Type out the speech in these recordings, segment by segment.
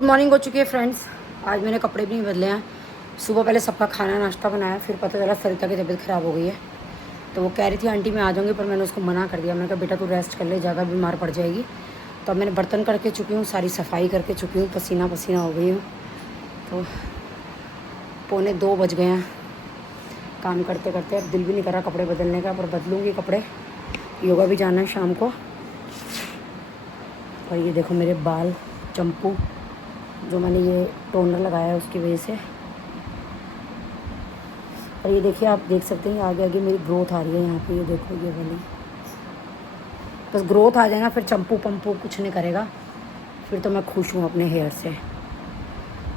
Good morning हो चुकी है फ्रेंड्स। आज मैंने कपड़े भी नहीं बदले हैं। सुबह पहले सबका खाना नाश्ता बनाया, फिर पता चला सरिता की तबीयत ख़राब हो गई है। तो वो कह रही थी आंटी मैं आ जाऊँगी, पर मैंने उसको मना कर दिया। मैंने कहा बेटा तू रेस्ट कर ले, ज़्यादा बीमार पड़ जाएगी। तो अब मैंने बर्तन करके चुकी हूँ, सारी सफाई करके चुकी हूँ, पसीना पसीना हो गई हूँ। तो 1:45 बज गए हैं काम करते करते। अब दिल भी नहीं कर रहा कपड़े बदलने का, पर बदलूँगी कपड़े। योगा भी जाना है शाम को। और ये देखो मेरे बाल चंपू, जो मैंने ये टोनर लगाया है उसकी वजह से। और ये देखिए, आप देख सकते हैं आगे आगे मेरी ग्रोथ आ रही है यहाँ पे। ये देखो ये वाली, बस ग्रोथ आ जाए ना, फिर चंपू पंपू कुछ नहीं करेगा, फिर तो मैं खुश हूँ अपने हेयर से।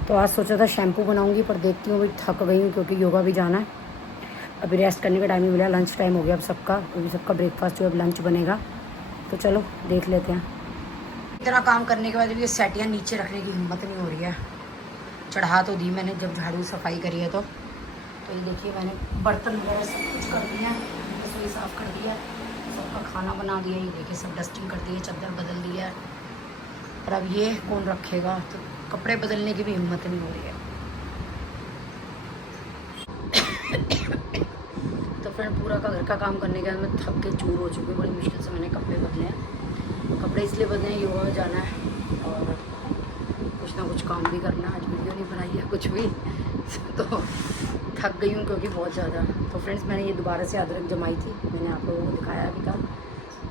तो आज सोचा था शैम्पू बनाऊँगी, पर देखती हूँ अभी थक गई हूँ क्योंकि योगा भी जाना है। अभी रेस्ट करने का टाइम नहीं मिला, लंच टाइम हो गया अब सबका, क्योंकि सबका ब्रेकफास्ट जो अब लंच बनेगा। तो चलो देख लेते हैं। इतना काम करने के बाद भी ये सेटियाँ नीचे रखने की हिम्मत नहीं हो रही है। चढ़ा तो दी मैंने जब झाड़ू सफाई करी है। तो ये देखिए मैंने बर्तन वगैरह सब कुछ कर दिया, रसोई साफ़ कर दिया, सबका खाना बना दिया। ये देखिए सब डस्टिंग कर दी है, चादर बदल दी है। पर अब ये कौन रखेगा, तो कपड़े बदलने की भी हिम्मत नहीं हो रही है। तो फ्रेंड पूरा का घर का काम करने के बाद मैं थक के चूर हो चुकी हूँ। बड़ी मुश्किल से मैंने कपड़े बदले हैं। कपड़े इसलिए बदले हैं, योगा में जाना है और कुछ ना कुछ काम भी करना है। आज वीडियो नहीं बनाई है कुछ भी तो थक गई हूँ क्योंकि बहुत ज़्यादा। तो फ्रेंड्स मैंने ये दोबारा से अदरक जमाई थी, मैंने आप लोगों को दिखाया अभी था।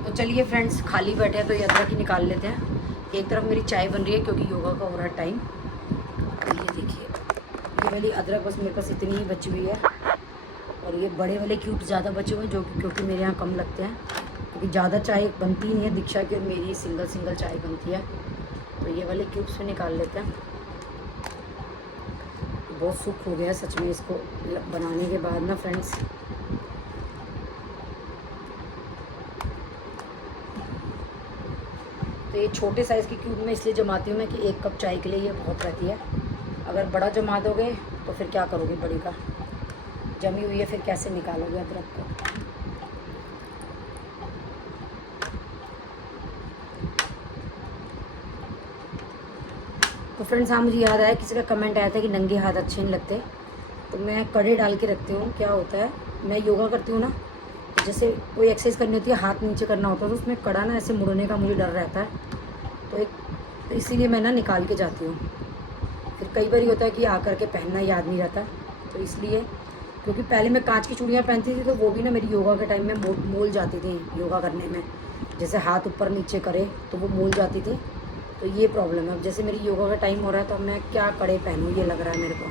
तो चलिए फ्रेंड्स, खाली बैठे हैं तो ये अदरक ही निकाल लेते हैं। एक तरफ मेरी चाय बन रही है क्योंकि योगा का हो रहा है टाइम। तो ये देखिए ये वाली अदरक बस मेरे पास इतनी ही बची हुई है, और ये बड़े वाले क्यूब ज़्यादा बचे हुए हैं जो क्योंकि मेरे यहाँ कम लगते हैं, क्योंकि ज़्यादा चाय बनती नहीं है। दीक्षा की और मेरी सिंगल चाय बनती है। तो ये वाले क्यूब्स भी निकाल लेते हैं। बहुत सुख हो गया सच में इसको बनाने के बाद ना फ्रेंड्स। तो ये छोटे साइज़ के क्यूब में इसलिए जमाती हूँ मैं कि 1 कप चाय के लिए ये बहुत रहती है। अगर बड़ा जमा दोगे तो फिर क्या करोगे, बड़ी का जमी हुई है फिर कैसे निकालोगे अदरक को। तो फ्रेंड्स हाँ, मुझे याद आया, किसी का कमेंट आया था कि नंगे हाथ अच्छे नहीं लगते। तो मैं कड़े डाल के रखती हूँ। क्या होता है, मैं योगा करती हूँ ना, तो जैसे कोई एक्सरसाइज करनी होती है, हाथ नीचे करना होता है, तो उसमें कड़ा ना ऐसे मुड़ने का मुझे डर रहता है। तो इसीलिए मैं ना निकाल के जाती हूँ। फिर कई बार होता है कि आकर के पहनना याद नहीं रहता। तो इसलिए, क्योंकि पहले मैं कांच की चूड़ियाँ पहनती थी तो वो भी ना मेरी योगा के टाइम में मोल जाती थी योगा करने में। जैसे हाथ ऊपर नीचे करे तो वो मोल जाती थी। तो ये प्रॉब्लम है। अब जैसे मेरी योगा का टाइम हो रहा है तो मैं क्या कड़े पहनूँ, ये लग रहा है मेरे को।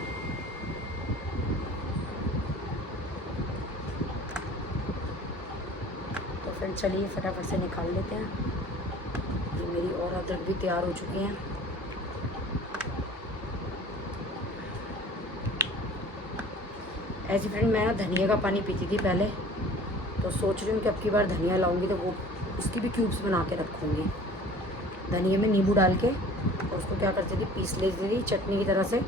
तो फ्रेंड चलिए फटाफट से निकाल लेते हैं। ये मेरी और अदरक भी तैयार हो चुकी हैं। ऐसी फ्रेंड मैं ना धनिया का पानी पीती थी पहले, तो सोच रही हूँ कि अब की बार धनिया लाऊंगी तो वो उसकी भी क्यूब्स बना के रखूँगी। धनिया में नींबू डाल के, और उसको क्या करती थी, पीस लेती थी चटनी की तरह से,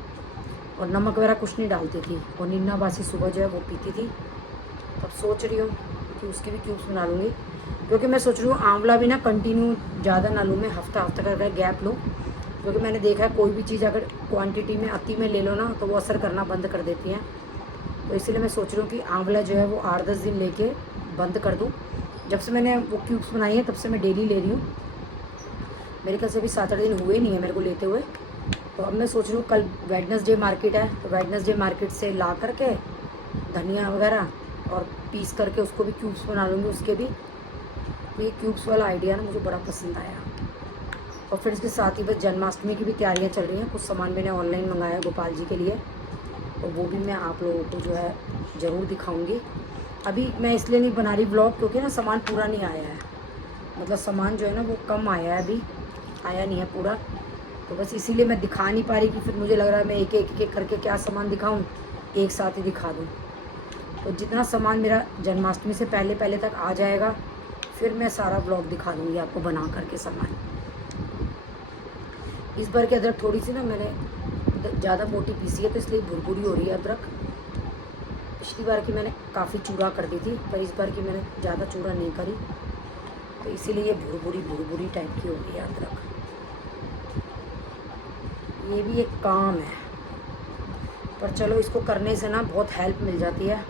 और नमक वगैरह कुछ नहीं डालती थी। और निन्ना बासी सुबह जो है वो पीती थी। तब सोच रही हूँ कि उसकी भी क्यूब्स बना लूँगी, क्योंकि मैं सोच रही हूँ आंवला भी ना कंटिन्यू ज़्यादा ना लूँ, मैं हफ्ता का गैप लूँ। क्योंकि मैंने देखा है कोई भी चीज़ अगर क्वांटिटी में अति में ले लो ना तो वो असर करना बंद कर देती हैं। तो इसलिए मैं सोच रही हूँ कि आंवला जो है वो 8-10 दिन लेके बंद कर दूँ। जब से मैंने वो क्यूब्स बनाई है तब से मैं डेली ले रही हूँ। मेरे ख्याल से अभी 7-8 दिन हुए नहीं है मेरे को लेते हुए। तो अब मैं सोच रही हूँ कल वेडनेसडे मार्केट है, तो वेडनेसडे मार्केट से ला करके धनिया वगैरह और पीस करके उसको भी क्यूब्स बना लूँगी उसके भी। तो ये क्यूब्स वाला आइडिया ना मुझे बड़ा पसंद आया। और फिर इसके साथ ही बस जन्माष्टमी की भी तैयारियाँ चल रही हैं। कुछ सामान मैंने ऑनलाइन मंगाया गोपाल जी के लिए, तो वो भी मैं आप लोगों को जो है ज़रूर दिखाऊंगी। अभी मैं इसलिए नहीं बना रही ब्लॉग क्योंकि ना सामान पूरा नहीं आया है, मतलब सामान जो है ना वो कम आया है, अभी आया नहीं है पूरा। तो बस इसीलिए मैं दिखा नहीं पा रही कि फिर मुझे लग रहा है मैं एक करके क्या सामान दिखाऊं, एक साथ ही दिखा दूं। तो जितना सामान मेरा जन्माष्टमी से पहले तक आ जाएगा फिर मैं सारा ब्लॉग दिखा दूँगी आपको बना करके सामान। इस बार की अदरक थोड़ी सी ना मैंने ज़्यादा मोटी पीसी है, तो इसलिए भुरभुरी हो रही है अदरक। पिछली बार की मैंने काफ़ी चूड़ा कर दी थी, पर इस बार की मैंने ज़्यादा चूड़ा नहीं करी, तो इसीलिए ये भुरभुरी टाइप की हो गई है अदरक। ये भी एक काम है, पर चलो इसको करने से ना बहुत हेल्प मिल जाती है।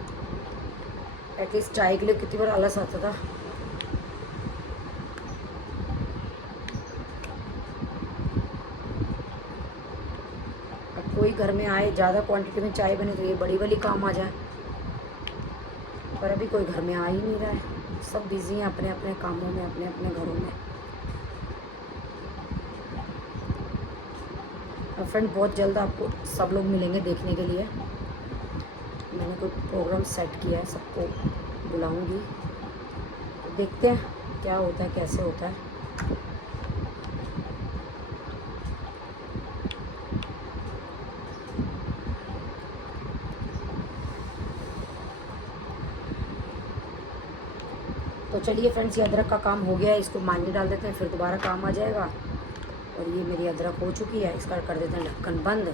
एटलीस्ट चाय के लिए कितनी बार आलस आता था। अब कोई घर में आए, ज़्यादा क्वांटिटी में चाय बने तो ये बड़ी वाली काम आ जाए, पर अभी कोई घर में आ ही नहीं रहा है। सब बिजी हैं अपने अपने कामों में, अपने अपने घरों में। और फ्रेंड बहुत जल्द आपको सब लोग मिलेंगे देखने के लिए। मैंने कोई प्रोग्राम सेट किया है, सबको बुलाऊंगी। तो देखते हैं क्या होता है, कैसे होता है। तो चलिए फ्रेंड्स, ये अदरक का काम हो गया है, इसको मांझे डाल देते हैं, फिर दोबारा काम आ जाएगा। और ये मेरी अदरक हो चुकी है, इसका कर देते हैं ढक्कन बंद।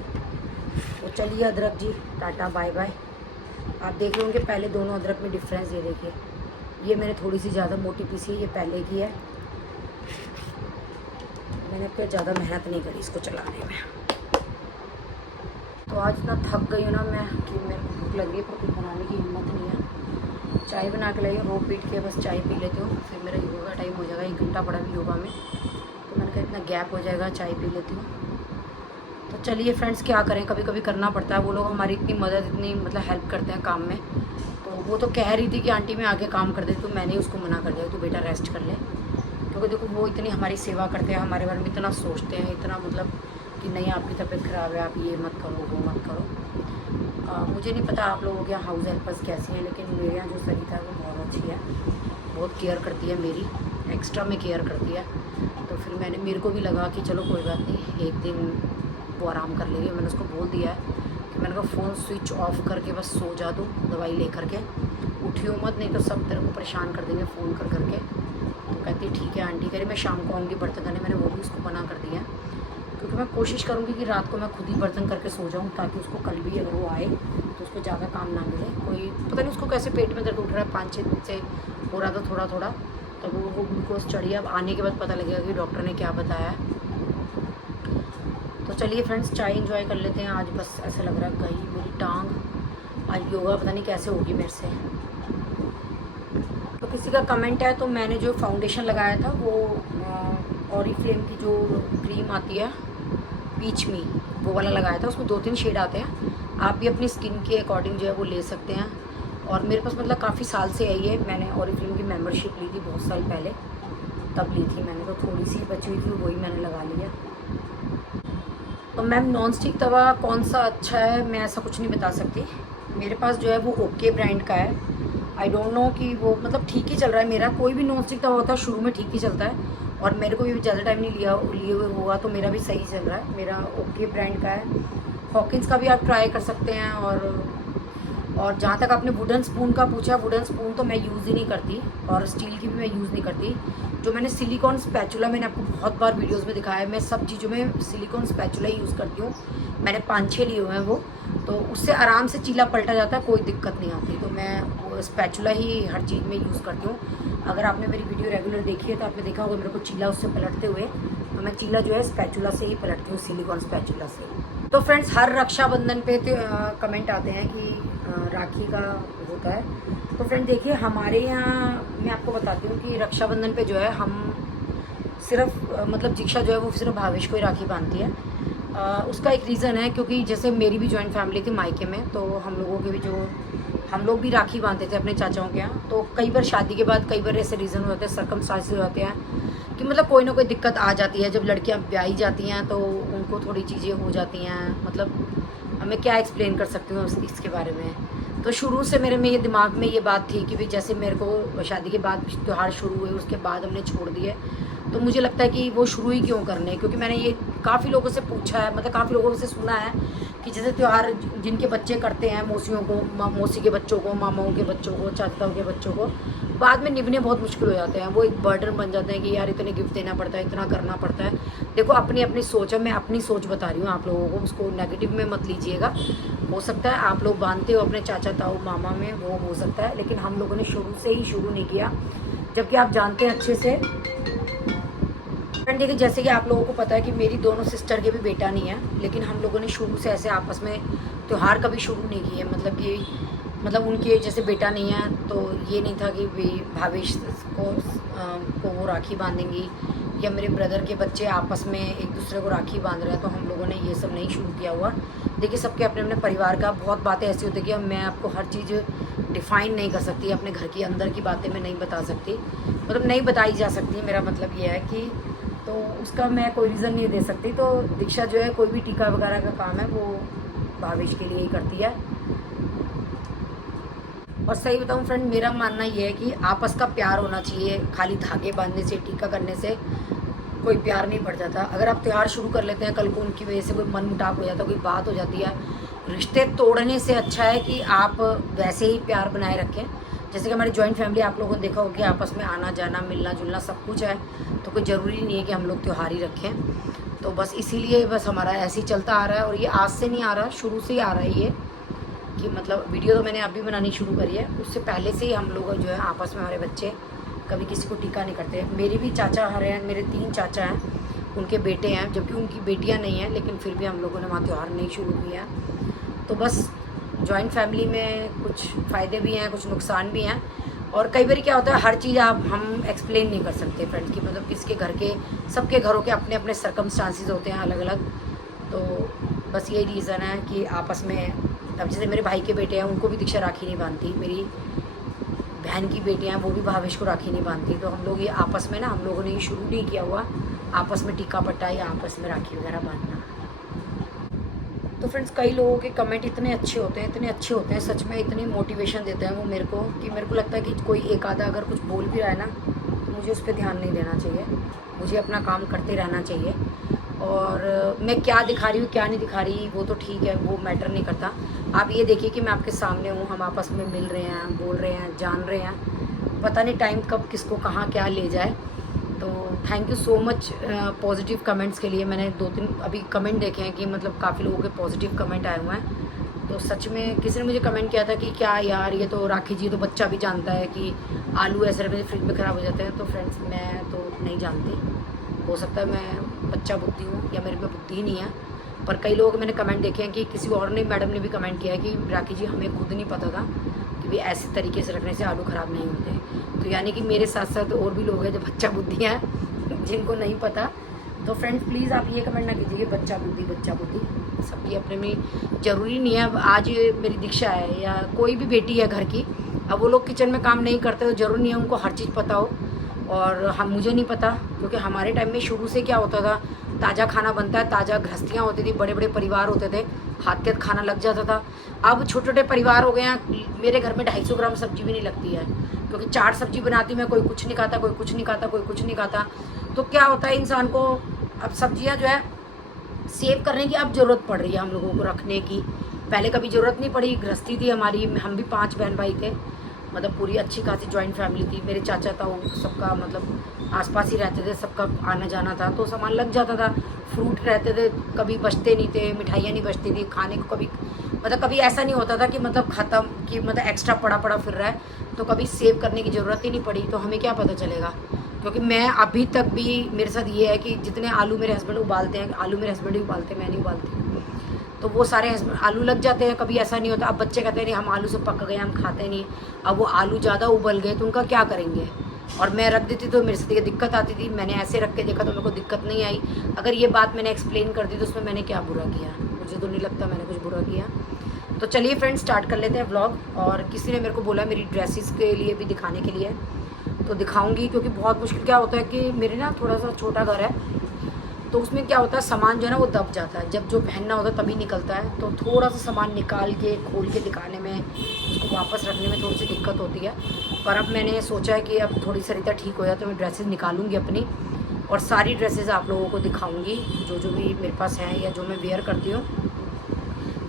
तो चलिए अदरक जी, टाटा बाय बाय। आप देख रहे होंगे पहले दोनों अदरक में डिफरेंस, ये देखिए, ये मैंने थोड़ी सी ज़्यादा मोटी पीसी है, ये पहले की है। मैंने अब ज़्यादा मेहनत नहीं करी इसको चलाने में। तो आज इतना थक गई हूँ ना मैं कि मेरे को भूख लग रही है, पर कुछ बनाने की हिम्मत नहीं है। चाय बना के लाई हूँ, रो पीट के बस चाय पी लेती हूँ, फिर मेरा योगा का टाइम हो जाएगा। 1 घंटा पड़ा भी योगा में, तो मैंने कहा इतना गैप हो जाएगा, चाय पी लेती हूँ। तो चलिए फ्रेंड्स, क्या करें, कभी कभी करना पड़ता है। वो लोग हमारी इतनी मदद, इतनी मतलब हेल्प करते हैं काम में। तो वो तो कह रही थी कि आंटी मैं आगे काम कर देती हूँ, मैंने उसको मना कर दिया, तू बेटा रेस्ट कर ले। क्योंकि देखो वो इतनी हमारी सेवा करते हैं, हमारे बारे में इतना सोचते हैं, इतना मतलब कि नहीं आपकी तबीयत ख़राब है, आप ये मत करो, वो मत करो। मुझे नहीं पता आप लोगों के यहाँ हाउस हेल्पर्स कैसी हैं, लेकिन मेरे यहाँ जो सरिता है वो बहुत अच्छी है, बहुत केयर करती है मेरी, एक्स्ट्रा में केयर करती है। तो फिर मेरे को भी लगा कि चलो कोई बात नहीं, एक दिन वो आराम कर लेगी। मैंने उसको बोल दिया है कि मैंने कहा फ़ोन स्विच ऑफ करके बस सो जा दो, दवाई ले करके उठियो मत, नहीं तो सब तेरे को परेशान कर देंगे फ़ोन कर करके। तो कहती ठीक है आंटी, कह रही मैं शाम को आऊँगी बर्तन करने। मैंने वो भी उसको मना कर दिया, क्योंकि मैं कोशिश करूँगी कि रात को मैं खुद ही बर्तन करके सो जाऊँ, ताकि उसको कल भी अगर वो आए तो उसको ज़्यादा काम ना मिले। कोई पता नहीं उसको कैसे पेट में दर्द उठ रहा है, 5-6 दिन से हो रहा था थोड़ा थोड़ा, तब वो ग्लूकोज चढ़ी। अब आने के बाद पता लगेगा कि डॉक्टर ने क्या बताया है। तो चलिए फ्रेंड्स, चाय इंजॉय कर लेते हैं। आज बस ऐसा लग रहा है गई मेरी टांग, आज योगा पता नहीं कैसे होगी मेरे से। तो किसी का कमेंट है, तो मैंने जो फाउंडेशन लगाया था वो ऑरिफ्लेम की जो क्रीम आती है पीच मी, वो वाला लगाया था। उसमें 2-3 शेड आते हैं, आप भी अपनी स्किन के अकॉर्डिंग जो है वो ले सकते हैं। और मेरे पास मतलब काफ़ी साल से आई है, मैंने ऑरिफ्लेम की मेंबरशिप ली थी बहुत साल पहले, तब ली थी मैंने। तो थोड़ी सी बची हुई थी, वही मैंने लगा लिया। तो मैम नॉन स्टिक तवा कौन सा अच्छा है, मैं ऐसा कुछ नहीं बता सकती। मेरे पास जो है वो ओके ब्रांड का है। आई डोंट नो कि वो मतलब ठीक ही चल रहा है। मेरा कोई भी नॉन स्टिक तवा होता है शुरू में ठीक ही चलता है, और मेरे को भी ज़्यादा टाइम नहीं लिए हुए हुआ, तो मेरा भी सही चल रहा है। मेरा ओके ब्रांड का है। हॉकिंस का भी आप ट्राई कर सकते हैं। और जहाँ तक आपने वुडन स्पून का पूछा, वुडन स्पून तो मैं यूज़ ही नहीं करती, और स्टील की भी मैं यूज़ नहीं करती। जो मैंने सिलिकॉन स्पैचुला, मैंने आपको बहुत बार वीडियोस में दिखाया है, मैं सब चीज़ों में सिलिकॉन स्पैचुला ही यूज़ करती हूँ। मैंने 5-6 लिए हुए हैं वो, तो उससे आराम से चीला पलटा जाता है, कोई दिक्कत नहीं आती। तो मैं वो स्पैचुला ही हर चीज़ में यूज़ करती हूँ। अगर आपने मेरी वीडियो रेगुलर देखी है तो आपने देखा होगा मेरे को चीला उससे पलटते हुए, तो मैं चीला जो है स्पैचुला से ही पलटती हूँ, सिलिकॉन स्पैचुला से। तो फ्रेंड्स, हर रक्षाबंधन पे कमेंट आते हैं कि राखी का होता है। तो फ्रेंड देखिए, हमारे यहाँ मैं आपको बताती हूँ कि रक्षाबंधन पे जो है हम सिर्फ मतलब दीक्षा जो है वो सिर्फ भावेश को ही राखी बांधती है। उसका एक रीज़न है, क्योंकि जैसे मेरी भी जॉइंट फैमिली थी मायके में, तो हम लोगों के भी हम लोग भी राखी बांधते थे अपने चाचाओं के यहाँ। तो कई बार शादी के बाद कई बार ऐसे रीज़न हो जाते हैं, सर्कमस्टांसेस हो जाते हैं कि मतलब कोई ना कोई दिक्कत आ जाती है। जब लड़कियाँ ब्याही जाती हैं तो उनको थोड़ी चीज़ें हो जाती हैं, मतलब मैं क्या एक्सप्लेन कर सकती हूँ इसके बारे में। तो शुरू से मेरे में ये दिमाग में ये बात थी कि भाई जैसे मेरे को शादी के बाद त्यौहार शुरू हुए, उसके बाद हमने छोड़ दिए, तो मुझे लगता है कि वो शुरू ही क्यों करने। क्योंकि मैंने ये काफ़ी लोगों से पूछा है, मतलब काफ़ी लोगों से सुना है कि जैसे त्यौहार जिनके बच्चे करते हैं, मौसियों को, मौसी के बच्चों को, मामाओं के बच्चों को, चाचाओं के बच्चों को, बाद में निभने बहुत मुश्किल हो जाते हैं। वो एक बर्डन बन जाते हैं कि यार इतने गिफ्ट देना पड़ता है, इतना करना पड़ता है। देखो अपनी अपनी सोच है, मैं अपनी सोच बता रही हूँ आप लोगों को, उसको नेगेटिव में मत लीजिएगा। हो सकता है आप लोग बांधते हो अपने चाचा ताऊ मामा में, वो हो सकता है, लेकिन हम लोगों ने शुरू से ही शुरू नहीं किया। जबकि आप जानते हैं अच्छे से, फ्रेंड देखिए, जैसे कि आप लोगों को पता है कि मेरी दोनों सिस्टर के भी बेटा नहीं है, लेकिन हम लोगों ने शुरू से ऐसे आपस में त्यौहार कभी शुरू नहीं किए। मतलब कि उनके जैसे बेटा नहीं है तो ये नहीं था कि भावेश को वो राखी बांधेंगी या मेरे ब्रदर के बच्चे आपस में एक दूसरे को राखी बांध रहे हैं, तो हम लोगों ने ये सब नहीं शुरू किया हुआ। देखिए, सबके अपने अपने परिवार का बहुत बातें ऐसी होती है कि मैं आपको हर चीज़ डिफ़ाइन नहीं कर सकती, अपने घर की अंदर की बातें मैं नहीं बता सकती, मतलब नहीं बताई जा सकती। मेरा मतलब ये है कि तो उसका मैं कोई रीज़न नहीं दे सकती। तो दीक्षा जो है कोई भी टीका वगैरह का काम है वो भावेश के लिए ही करती है। और सही बताऊं फ्रेंड, मेरा मानना ये है कि आपस का प्यार होना चाहिए। खाली धागे बांधने से, टीका करने से कोई प्यार नहीं बढ़ जाता। अगर आप त्यौहार शुरू कर लेते हैं, कल को उनकी वजह से कोई मन मुटाव हो जाता है, कोई बात हो जाती है, रिश्ते तोड़ने से अच्छा है कि आप वैसे ही प्यार बनाए रखें। जैसे कि हमारी जॉइंट फैमिली आप लोगों ने देखा होगा कि आपस में आना जाना, मिलना जुलना सब कुछ है, तो कोई ज़रूरी नहीं है कि हम लोग त्यौहार ही रखें। तो बस इसीलिए बस हमारा ऐसे ही चलता आ रहा है। और ये आज से नहीं आ रहा, शुरू से ही आ रहा है ये, कि मतलब वीडियो तो मैंने अभी बनानी शुरू करी है, उससे पहले से ही हम लोग जो है आपस में हमारे बच्चे कभी किसी को टीका नहीं करते। मेरे भी चाचा हरे हैं, मेरे 3 चाचा हैं, उनके बेटे हैं, जबकि उनकी बेटियां नहीं हैं, लेकिन फिर भी हम लोगों ने वहाँ त्यौहार नहीं शुरू किया। तो बस जॉइंट फैमिली में कुछ फ़ायदे भी हैं, कुछ नुकसान भी हैं। और कई बार क्या होता है, हर चीज़ हम एक्सप्लेन नहीं कर सकते फ्रेंड्स की, मतलब किसके घर के, सबके घरों के अपने अपने सर्कमस्टांसिस होते हैं अलग अलग। तो बस यही रीज़न है कि आपस में, अब जैसे मेरे भाई के बेटे हैं, उनको भी दीक्षा राखी नहीं बांधती, मेरी बहन की बेटियां हैं वो भी भावेश को राखी नहीं बांधती। तो हम लोग ये आपस में ना, हम लोगों ने ये शुरू नहीं किया हुआ आपस में टीका पट्टा या आपस में राखी वगैरह बांधना। तो फ्रेंड्स, कई लोगों के कमेंट इतने अच्छे होते हैं, इतने अच्छे होते हैं, सच में इतनी मोटिवेशन देते हैं वो मेरे को, कि मेरे को लगता है कि कोई एक आधा अगर कुछ बोल भी रहा है ना, मुझे उस पर ध्यान नहीं देना चाहिए, मुझे अपना काम करते रहना चाहिए। और मैं क्या दिखा रही हूँ क्या नहीं दिखा रही वो तो ठीक है, वो मैटर नहीं करता। आप ये देखिए कि मैं आपके सामने हूँ, हम आपस में मिल रहे हैं, बोल रहे हैं, जान रहे हैं, पता नहीं टाइम कब किसको कहाँ क्या ले जाए। तो thank you so much positive comments के लिए। मैंने 2-3 अभी कमेंट देखे हैं कि मतलब काफ़ी लोगों के पॉजिटिव कमेंट आए हुए हैं। तो सच में किसी ने मुझे कमेंट किया था कि क्या यार, ये तो राखी जी, तो बच्चा भी जानता है कि आलू ऐसे रखने से फ्रिज में ख़राब हो जाते हैं। तो फ्रेंड्स, मैं तो नहीं जानती, हो सकता है मैं बच्चा बुद्धि हूँ या मेरे में बुद्धि नहीं है, पर कई लोगों के मैंने कमेंट देखे हैं कि किसी और ने, मैडम ने भी कमेंट किया है कि राखी जी, हमें खुद नहीं पता था कि भी ऐसे तरीके से रखने से आलू ख़राब नहीं होते। तो यानी कि मेरे साथ साथ और भी लोग हैं जो बच्चा बुद्धि हैं जिनको नहीं पता। तो फ्रेंड्स, प्लीज़ आप ये कमेंट ना कीजिए बच्चा बुद्धि, बच्चा बुद्धि, सबकी अपने में ज़रूरी नहीं है। अब आज मेरी दीक्षा है या कोई भी बेटी है घर की, अब वो लोग किचन में काम नहीं करते तो ज़रूरी नहीं है उनको हर चीज़ पता हो। और हम, मुझे नहीं पता, क्योंकि हमारे टाइम में शुरू से क्या होता था, ताज़ा खाना बनता है, ताज़ा गृहस्थियाँ होती थी, बड़े बड़े परिवार होते थे, हाथ के खाना लग जाता था। अब छोटे छोटे परिवार हो गए हैं, मेरे घर में 250 ग्राम सब्जी भी नहीं लगती है, क्योंकि 4 सब्जी बनाती मैं, कोई कुछ नहीं खाता, कोई कुछ नहीं खाता, कोई कुछ नहीं खाता। तो क्या होता है, इंसान को अब सब्जियां जो है सेव करने की अब ज़रूरत पड़ रही है हम लोगों को रखने की। पहले कभी ज़रूरत नहीं पड़ी, गृहस्थी थी हमारी, हम भी 5 बहन भाई थे, मतलब पूरी अच्छी खासी जॉइंट फैमिली थी। मेरे चाचा था, सबका मतलब आसपास ही रहते थे, सबका आना जाना था, तो सामान लग जाता था। फ्रूट रहते थे, कभी बचते नहीं थे, मिठाइयाँ नहीं बचती थी खाने को, कभी मतलब कभी ऐसा नहीं होता था कि मतलब ख़त्म, कि मतलब एक्स्ट्रा पड़ा पड़ा फिर रहा है, तो कभी सेव करने की ज़रूरत ही नहीं पड़ी। तो हमें क्या पता चलेगा, क्योंकि मैं अभी तक भी, मेरे साथ ये है कि जितने आलू मेरे हस्बैंड उबालते हैं, आलू मेरे हस्बैंड ही उबालते हैं, मैं नहीं उबालती, तो वो सारे आलू लग जाते हैं, कभी ऐसा नहीं होता। अब बच्चे कहते हैं नहीं, हम आलू से पक गए, हम खाते नहीं। अब वो आलू ज़्यादा उबल गए तो उनका क्या करेंगे, और मैं रख देती तो मेरे साथ ये दिक्कत आती थी। मैंने ऐसे रख के देखा तो मेरे को दिक्कत नहीं आई। अगर ये बात मैंने एक्सप्लेन कर दी तो उसमें मैंने क्या बुरा किया, मुझे तो नहीं लगता मैंने कुछ बुरा किया। तो चलिए फ्रेंड्स, स्टार्ट कर लेते हैं व्लॉग। और किसी ने मेरे को बोला मेरी ड्रेसेस के लिए भी दिखाने के लिए, तो दिखाऊंगी, क्योंकि बहुत मुश्किल क्या होता है कि मेरे ना थोड़ा सा छोटा घर है, तो उसमें क्या होता है, सामान जो है ना वो दब जाता है, जब जो पहनना होता है तभी निकलता है। तो थोड़ा सा सामान निकाल के खोल के दिखाने में, उसको वापस रखने में थोड़ी सी दिक्कत होती है। पर अब मैंने सोचा है कि अब थोड़ी सरिता ठीक हो जाए तो मैं ड्रेसेस निकालूंगी अपनी, और सारी ड्रेसेस आप लोगों को दिखाऊंगी, जो जो भी मेरे पास हैं या जो मैं वेयर करती हूँ,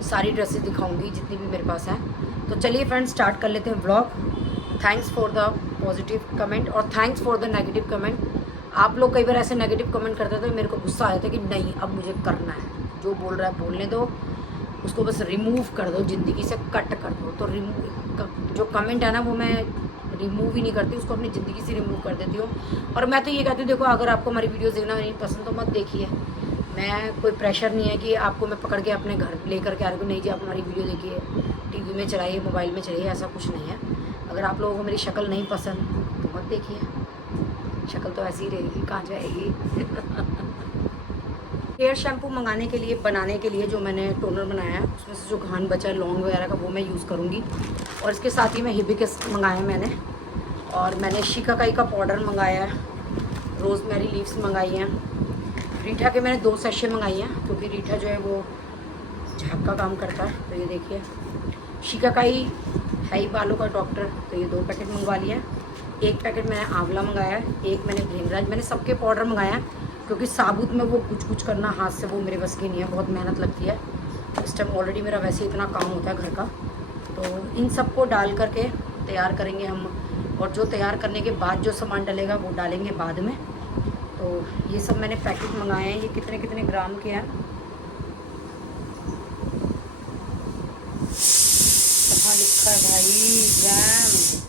सारी ड्रेसेस दिखाऊंगी जितनी भी मेरे पास हैं। तो चलिए फ्रेंड्स, स्टार्ट कर लेते हैं vlog. Thanks for the positive comment और thanks for the negative comment. आप लोग कई बार ऐसे नेगेटिव कमेंट करते थे, मेरे को गुस्सा आया था कि नहीं, अब मुझे करना है, जो बोल रहा है बोलने दो, उसको बस रिमूव कर दो, ज़िंदगी से कट कर दो। तो जो कमेंट है ना वो मैं रिमूव ही नहीं करती, उसको अपनी ज़िंदगी से रिमूव कर देती हूँ। और मैं तो ये कहती हूँ, देखो अगर आपको हमारी वीडियोस देखना नहीं पसंद तो मत देखिए। मैं कोई प्रेशर नहीं है कि आपको मैं पकड़ के अपने घर लेकर के आ रही हूँ, नहीं जी आप हमारी वीडियो देखिए, टीवी में चलाइए, मोबाइल में चलाइए, ऐसा कुछ नहीं है। अगर आप लोगों को मेरी शक्ल नहीं पसंद तो मत देखिए, शक्ल तो ऐसी ही रहेगी, कहाँ जाएगी। हेयर शैम्पू मंगाने के लिए, बनाने के लिए जो मैंने टोनर बनाया है उसमें से जो घान बचा है लौंग वगैरह का, वो मैं यूज़ करूँगी। और इसके साथ ही मैं हिबिस्कस मंगाया मैंने, और मैंने शिकाकाई का पाउडर मंगाया है, रोज़मेरी लीव्स मंगाई हैं, रीठा के मैंने 2 सैशे मंगाई हैं क्योंकि रीठा जो है वो झाग का काम करता है। तो ये देखिए शिकाकाई है ही बालों का डॉक्टर, तो ये 2 पैकेट मंगवा लिया है। 1 पैकेट मैंने आंवला मंगाया है, 1 मैंने भृंगराज। मैंने सबके पाउडर मंगाया है क्योंकि साबुत में वो कुछ करना हाथ से वो मेरे बस की नहीं है, बहुत मेहनत लगती है। इस टाइम ऑलरेडी मेरा वैसे इतना काम होता है घर का, तो इन सबको डाल करके तैयार करेंगे हम। और जो तैयार करने के बाद जो सामान डलेगा वो डालेंगे बाद में। तो ये सब मैंने पैकेट मंगाए हैं। ये कितने कितने ग्राम के हैं, कहाँ लिखा है भाई, ग्राम।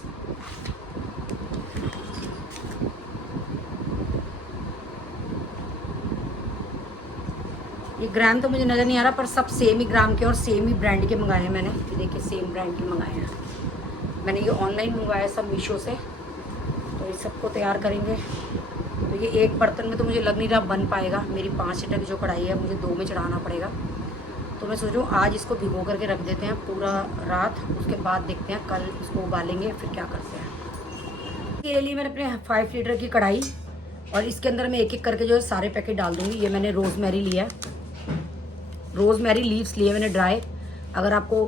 ये ग्राम तो मुझे नज़र नहीं आ रहा, पर सब सेम ही ग्राम के और सेम ही ब्रांड के मंगाए हैं मैंने। ये देखिए सेम ब्रांड के मंगाए हैं मैंने। ये ऑनलाइन मंगवाया सब मीशो से। तो इस सबको तैयार करेंगे। तो ये एक बर्तन में तो मुझे लग नहीं रहा बन पाएगा, मेरी 5 लीटर की जो कढ़ाई है मुझे 2 में चढ़ाना पड़ेगा। तो मैं सोच रहा हूँ आज इसको भिगो करके रख देते हैं पूरा रात, उसके बाद देखते हैं कल इसको उबालेंगे फिर क्या करते हैं। ये ले ली मैंने अपने 5 लीटर की कढ़ाई, और इसके अंदर मैं एक एक करके जो है सारे पैकेट डाल दूँगी। ये मैंने रोज़मेरी लिया, रोज़मेरी लीव्स लिए मैंने ड्राई। अगर आपको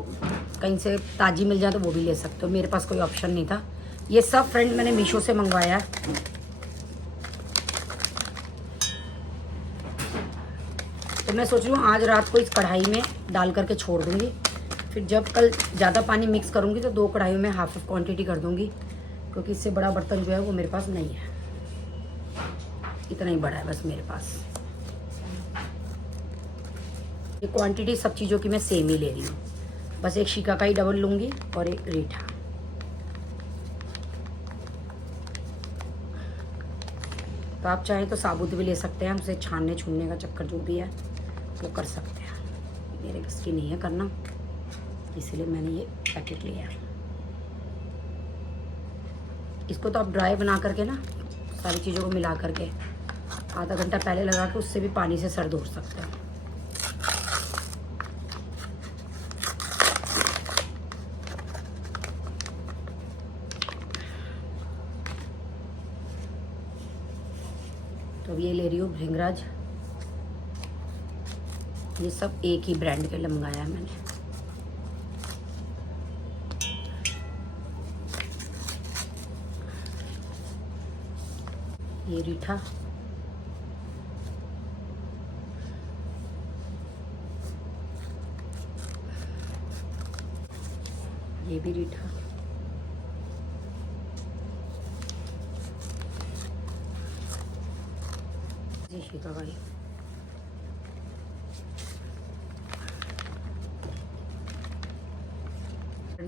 कहीं से ताज़ी मिल जाए तो वो भी ले सकते हो, मेरे पास कोई ऑप्शन नहीं था। ये सब फ्रेंड मैंने मीशो से मंगवाया है। तो मैं सोच रही हूँ आज रात को इस कढ़ाई में डाल करके छोड़ दूँगी, फिर जब कल ज़्यादा पानी मिक्स करूँगी तो 2 कढ़ाइयों में हाफ क्वांटिटी कर दूँगी, क्योंकि इससे बड़ा बर्तन जो है वो मेरे पास नहीं है। इतना ही बड़ा है बस मेरे पास। ये क्वांटिटी सब चीज़ों की मैं सेम ही ले रही हूँ, बस एक शिकाकाई डबल लूँगी और एक रीठा। तो आप चाहें तो साबुत भी ले सकते हैं, हमसे छानने छूनने का चक्कर जो भी है वो कर सकते हैं। मेरे बस की नहीं है करना, इसलिए मैंने ये पैकेट लिया। इसको तो आप ड्राई बना करके ना सारी चीज़ों को मिला करके आधा घंटा पहले लगा के उससे भी पानी से सर धो सकते हैं। तो ये ले रही हूँ भृंगराज। ये सब एक ही ब्रांड के लिए मंगाया है मैंने। ये रीठा, ये भी रीठा, ये शिकाकाई।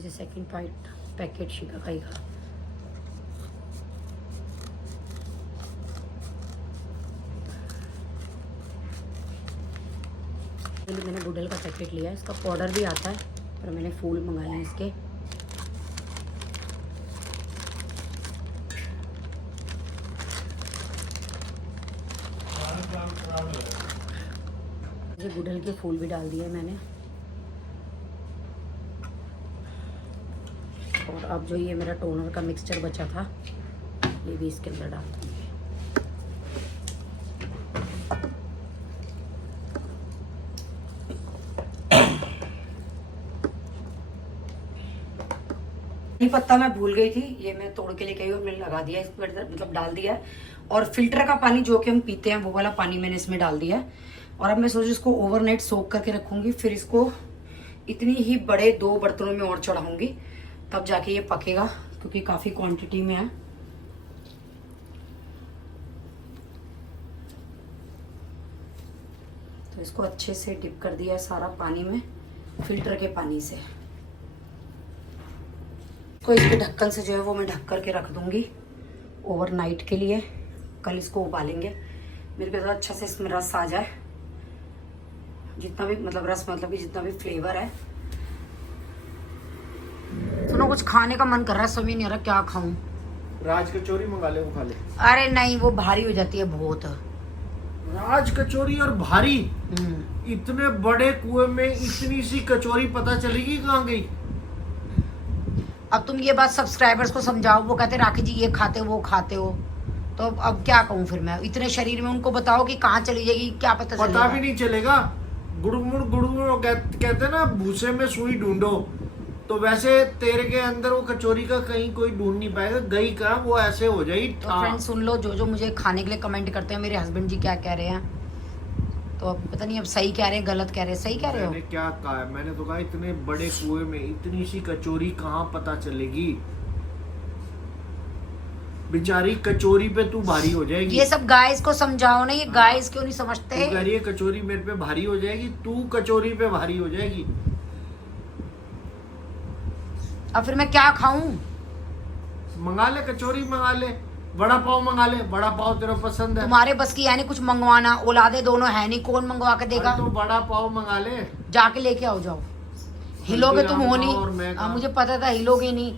सेकंड पैकेट शिकाकाई का। मैंने गुडल का पैकेट लिया है, इसका पाउडर भी आता है पर मैंने फूल मंगाए हैं इसके। ये गुडल के फूल भी डाल दिए मैंने। और अब जो ये मेरा टोनर का मिक्सचर बचा था ये भी इसके अंदर डाल दूँगी। ये पत्ता मैं भूल गई थी, ये मैं तोड़ के लेके आई और मैंने लगा दिया इस पर, मतलब डाल दिया है। और फिल्टर का पानी जो कि हम पीते हैं वो वाला पानी मैंने इसमें डाल दिया है। और अब मैं सोच इसको ओवरनाइट सोक करके रखूंगी, फिर इसको इतनी ही बड़े 2 बर्तनों में और चढ़ाऊंगी, तब जाके ये पकेगा, क्योंकि काफ़ी क्वांटिटी में है। तो इसको अच्छे से डिप कर दिया है सारा पानी में, फिल्टर के पानी से। तो इसके ढक्कन से जो है वो मैं ढक करके रख दूंगी ओवरनाइट के लिए। कल इसको उबालेंगे, मेरे को अच्छा से इसमें रस आ जाए, जितना भी मतलब रस मतलब कि जितना भी फ्लेवर है। सुनो कुछ खाने का मन कर रहा है, समझ नहीं आ रहा क्या खाऊं। राज कचौरी मंगा ले, वो खा ले। अरे नहीं, वो भारी हो जाती है बहुत। राज कचौरी और भारी, इतने बड़े कुएं में इतनी सी कचौरी पता चलेगी कहाँ गई। अब तुम ये बात सब्सक्राइबर्स को समझाओ, वो कहते राखी जी ये खाते हो वो खाते हो, तो अब क्या कहूँ फिर मैं। इतने शरीर में उनको बताओ कि कहाँ चली जाएगी, क्या पता पता भी नहीं चलेगा। गुड़मुड़ गुड़मुड़ कहते ना, भूसे में सुई ढूंढो, तो वैसे तेरे के अंदर वो कचौरी का कहीं कोई ढूंढ नहीं पाएगा, गई कहाँ वो ऐसे हो जाएगी। तो फ्रेंड्स सुन लो, जो जो मुझे खाने के लिए कमेंट करते हैं, मेरे हस्बैंड जी क्या कह रहे हैं, तो अब पता नहीं अब सही कह रहे हैं गलत कह रहे हैं। सही कह रहे हो? मैंने क्या कहा है? मैंने तो कहा इतने बड़े कुएं में इतनी सी कचौरी कहाँ पता चलेगी। बेचारी कचौरी पे तू भारी हो जाएगी। ये सब गाइस को समझाओ ना, ये गाइस क्यों नहीं समझते। तू कह रही है कचौरी मेरे पे भारी हो जाएगी, तू कचौरी पे भारी हो जाएगी। अब फिर मैं क्या खाऊं? मंगा ले कचौरी, मंगा ले, बड़ा पाव मंगा ले। बड़ा पाव तेरा पसंद है? तुम्हारे बस की है नहीं कुछ मंगवाना, औलादे दोनों है नहीं, कौन मंगवा के देगा। तो बड़ा पाव मंगा ले, जाके लेके आओ, जाओ। हिलोगे तुम हो नहीं, मुझे पता था हिलोगे नहीं।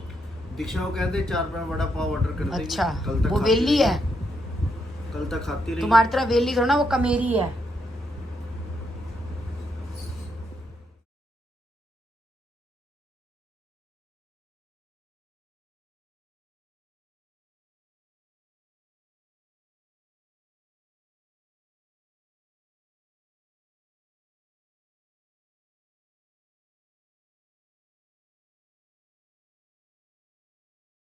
दीक्षा को कहते 4 पैर बड़ा पाव ऑर्डर कर देगी। अच्छा, कल तक वो वेली है, कल तक खाती रही। तुम्हारी तरह वेली थोड़ा ना, वो कमेरी है।